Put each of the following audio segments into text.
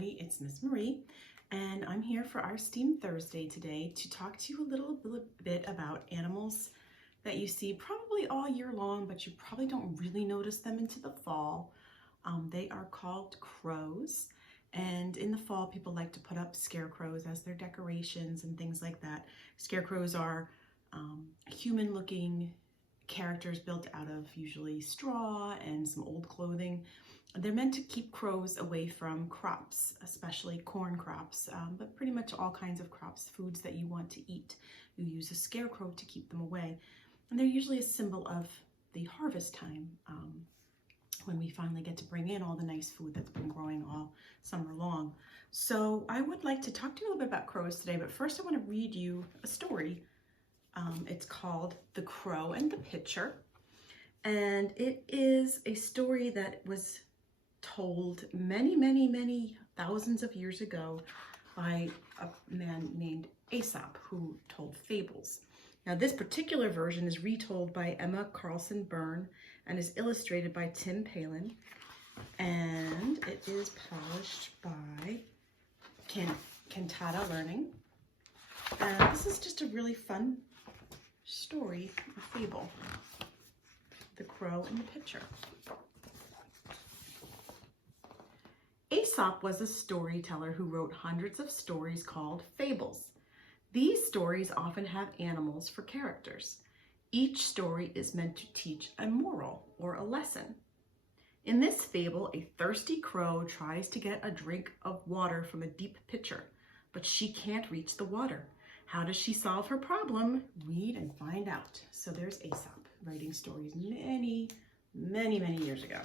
everybody, it's Miss Marie, and I'm here for our STEAM Thursday today to talk to you a little bit about animals that you see probably all year long, but you probably don't really notice them into the fall. They are called crows, and in the fall people like to put up scarecrows as their decorations and things like that. Scarecrows are human-looking characters built out of usually straw and some old clothing. They're meant to keep crows away from crops, especially corn crops, but pretty much all kinds of crops, foods that you want to eat. You use a scarecrow to keep them away. And they're usually a symbol of the harvest time, when we finally get to bring in all the nice food that's been growing all summer long. So I would like to talk to you a little bit about crows today, but first I want to read you a story. It's called The Crow and the Pitcher, and it is a story that was told many thousands of years ago by a man named Aesop, who told fables. Now this particular version is retold by Emma Carlson Byrne and is illustrated by Tim Palin, and it is published by Cantata Learning. And this is just a really fun story, a fable, The Crow and the Pitcher. Aesop was a storyteller who wrote hundreds of stories called fables. These stories often have animals for characters. Each story is meant to teach a moral or a lesson. In this fable, a thirsty crow tries to get a drink of water from a deep pitcher, but she can't reach the water. How does she solve her problem? Read and find out. So there's Aesop writing stories many years ago.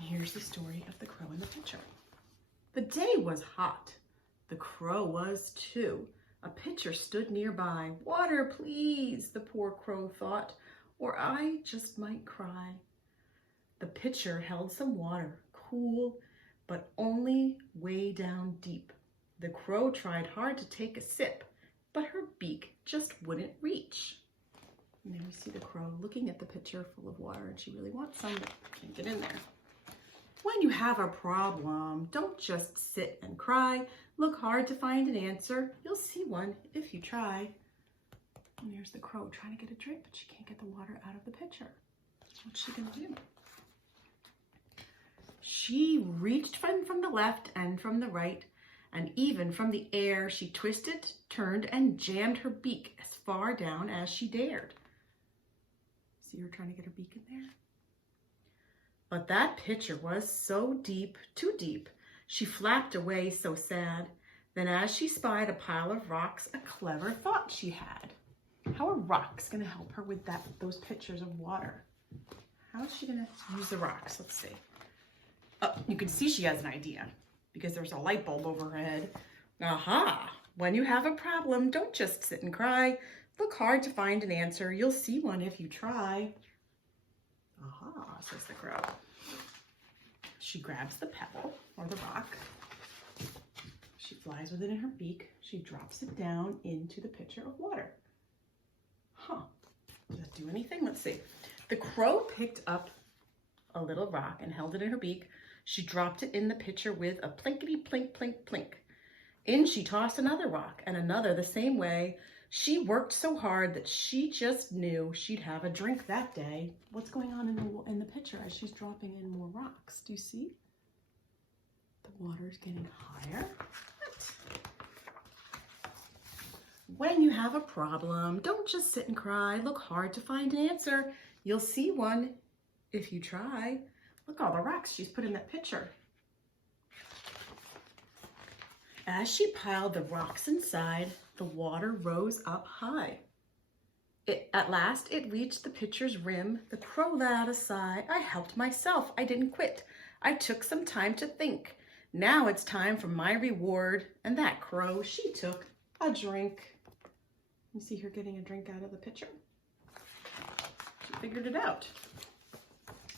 Here's the story of the crow and the pitcher. The day was hot. The crow was too. A pitcher stood nearby. Water, please, the poor crow thought, or I just might cry. The pitcher held some water, cool, but only way down deep. The crow tried hard to take a sip, but her beak just wouldn't reach. And there we see the crow looking at the pitcher full of water, and she really wants some, but can't get in there. When you have a problem, don't just sit and cry. Look hard to find an answer. You'll see one if you try. And there's the crow trying to get a drink, but she can't get the water out of the pitcher. What's she gonna do? She reached from the left and from the right, and even from the air, she twisted, turned, and jammed her beak as far down as she dared. See her trying to get her beak in there? But that pitcher was so deep, too deep, she flapped away so sad. Then as she spied a pile of rocks, a clever thought she had. How are rocks gonna help her with those pitchers of water? How is she gonna use the rocks? Let's see. Oh, you can see she has an idea because there's a light bulb over her head. Aha! When you have a problem, don't just sit and cry. Look hard to find an answer. You'll see one if you try. Aha, says the crow. She grabs the pebble or the rock. She flies with it in her beak. She drops it down into the pitcher of water. Huh, does that do anything? Let's see. The crow picked up a little rock and held it in her beak. She dropped it in the pitcher with a plinkety plink, plink, plink. In she tossed another rock and another the same way. She worked so hard that she just knew she'd have a drink that day. What's going on in the pitcher as she's dropping in more rocks? Do you see? The water's getting higher. When you have a problem, don't just sit and cry. Look hard to find an answer. You'll see one if you try. Look all the rocks she's put in that pitcher. As she piled the rocks inside, the water rose up high. At last, it reached the pitcher's rim. The crow let out a sigh. I helped myself. I didn't quit. I took some time to think. Now it's time for my reward. And that crow, she took a drink. You see her getting a drink out of the pitcher? She figured it out.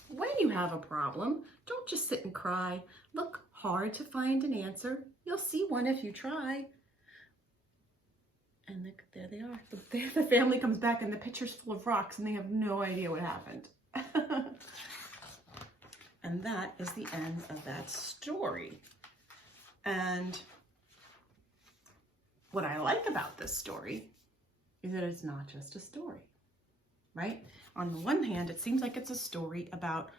When you have a problem, don't just sit and cry. Look hard to find an answer. You'll see one if you try. And look, there they are. The family comes back and the pitcher's full of rocks and they have no idea what happened. And And that is the end of that story. And what I like about this story is that it's not just a story, right? On the one hand, it seems like it's a story about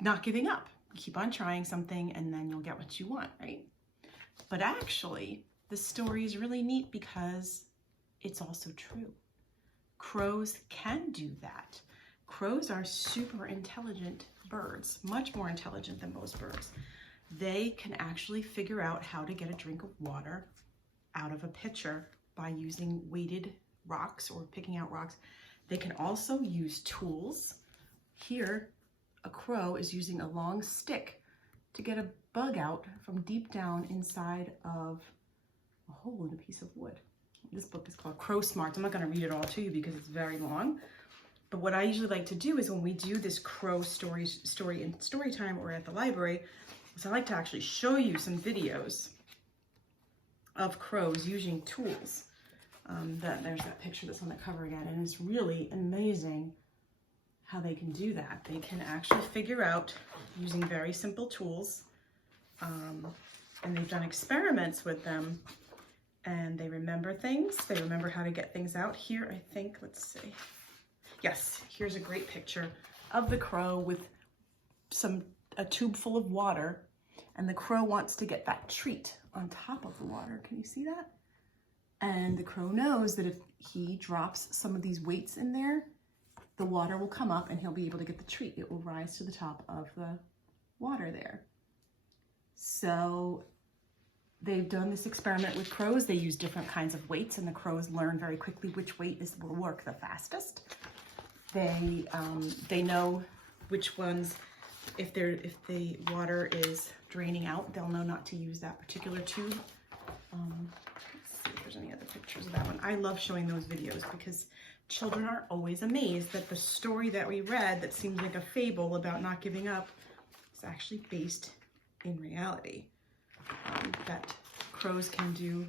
not giving up. Keep on trying something and then you'll get what you want, right? But actually, the story is really neat because it's also true. Crows can do that. Crows are super intelligent birds, much more intelligent than most birds. They can actually figure out how to get a drink of water out of a pitcher by using weighted rocks or picking out rocks. They can also use tools. Here, a crow is using a long stick to get a bug out from deep down inside of a hole in a piece of wood. This book is called Crow Smarts. I'm not going to read it all to you because it's very long. But what I usually like to do is when we do this crow story in story time or at the library, is I like to actually show you some videos of crows using tools. There's that picture that's on the cover again, and it's really amazing how they can do that. They can actually figure out using very simple tools, and they've done experiments with them, and they remember things. They remember how to get things out. Here, I think, let's see. Yes, here's a great picture of the crow with a tube full of water, and the crow wants to get that treat on top of the water. Can you see that? And the crow knows that if he drops some of these weights in there, the water will come up and he'll be able to get the treat. It will rise to the top of the water there. So they've done this experiment with crows. They use different kinds of weights, and the crows learn very quickly which weight will work the fastest. They know which ones, if the water is draining out, they'll know not to use that particular tube. Let's see if there's any other pictures of that one. I love showing those videos because children are always amazed that the story that we read that seems like a fable about not giving up is actually based in reality. That crows can do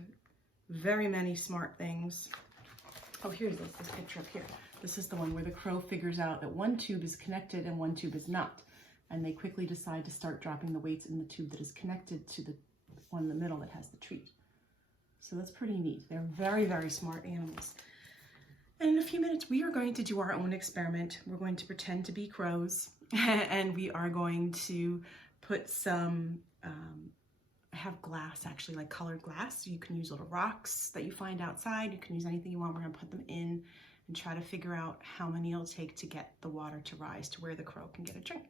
very many smart things. Oh, here's this picture up here. This is the one where the crow figures out that one tube is connected and one tube is not. And they quickly decide to start dropping the weights in the tube that is connected to the one in the middle that has the treat. So that's pretty neat. They're very, very smart animals. And in a few minutes, we are going to do our own experiment. We're going to pretend to be crows, and we are going to put some, I have glass, actually, like colored glass. So you can use little rocks that you find outside. You can use anything you want. We're going to put them in and try to figure out how many it'll take to get the water to rise to where the crow can get a drink.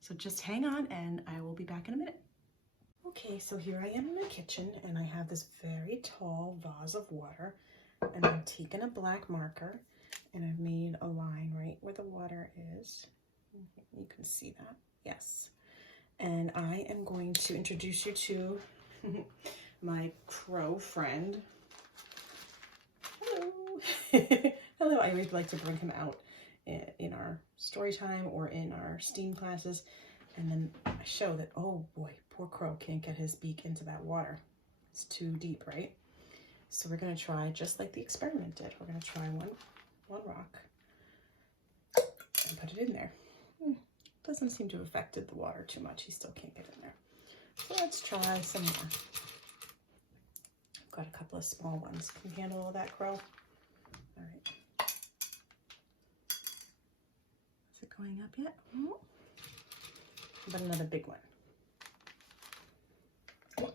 So just hang on, and I will be back in a minute. Okay, so here I am in my kitchen, and I have this very tall vase of water, and I've taken a black marker, and I've made a line right where the water is. You can see that, yes. And I am going to introduce you to my crow friend. Hello. Hello, I always like to bring him out in our story time or in our STEAM classes, and then I show that, oh boy, poor crow can't get his beak into that water. It's too deep, right? So we're going to try just like the experiment did. We're going to try one rock and put it in there. Doesn't seem to have affected the water too much. He still can't get in there. So let's try some more. I've got a couple of small ones. Can you handle all that, crow? All right. Is it going up yet? How about another big one? Oh,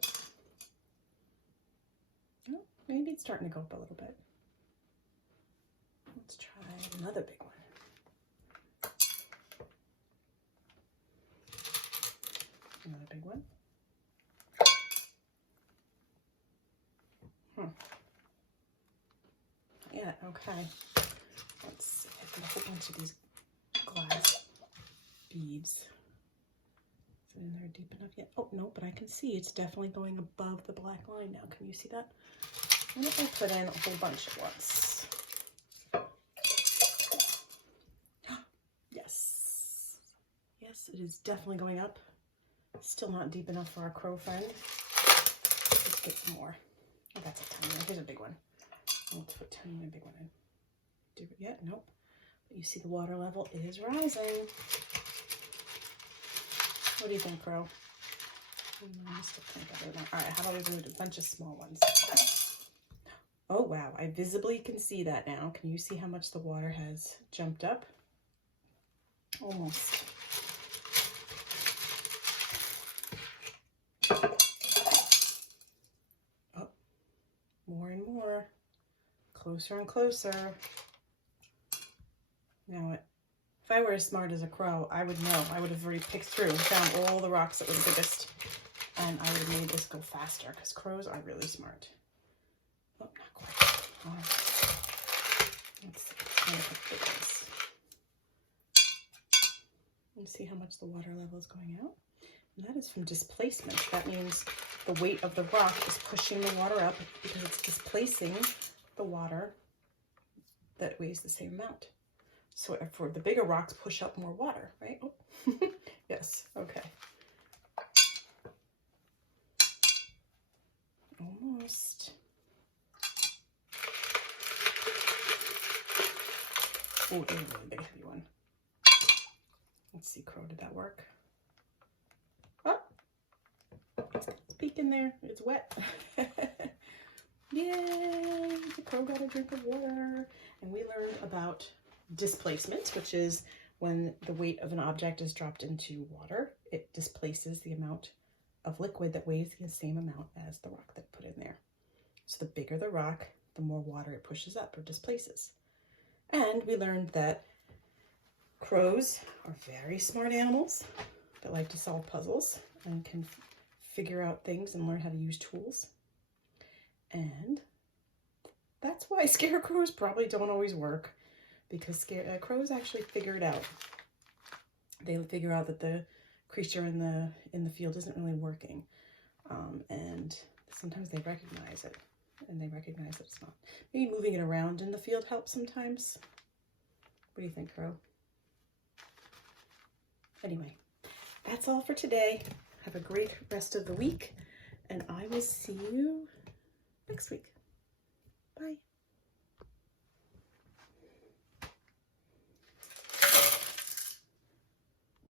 maybe it's starting to go up a little bit. Let's try another big one. Another big one. Yeah, okay. Let's see. I've got a whole bunch of these glass beads. Is it in there deep enough yet? Oh, no, but I can see it's definitely going above the black line now. Can you see that? What if I put in a whole bunch at once? Yes. Yes, it is definitely going up. Still not deep enough for our crow friend. Let's get some more. Oh, that's a tiny one. Here's a big one. Let's put a tiny one, big one in. Do it yet? Nope. But you see the water level is rising. What do you think, Crow? All right, how about we do a bunch of small ones? Oh, wow. I visibly can see that now. Can you see how much the water has jumped up? Almost. Oh, more and more. Closer and closer. Now, if I were as smart as a crow, I would know. I would have already picked through, found all the rocks that were the biggest, and I would have made this go faster, because crows are really smart. Oh, not quite. All right. Let's see. Let's see how much the water level is going out. And that is from displacement. That means the weight of the rock is pushing the water up because it's displacing the water that weighs the same amount. So for the bigger rocks, push up more water, right? Oh. Yes, okay. Almost. Oh, there's a really big heavy one. Let's see, Crow, did that work? Oh, it's peeking there. It's wet. Yay! The Crow got a drink of water. And we learned about displacement, which is when the weight of an object is dropped into water, it displaces the amount of liquid that weighs the same amount as the rock that put in there. So the bigger the rock, the more water it pushes up or displaces. And we learned that crows are very smart animals that like to solve puzzles and can figure out things and learn how to use tools. And that's why scarecrows probably don't always work, because crows actually figure it out. They figure out that the creature in the field isn't really working, and sometimes they recognize it, and they recognize that it's not. Maybe moving it around in the field helps sometimes. What do you think, Crow? Anyway, that's all for today. Have a great rest of the week, and I will see you next week. Bye.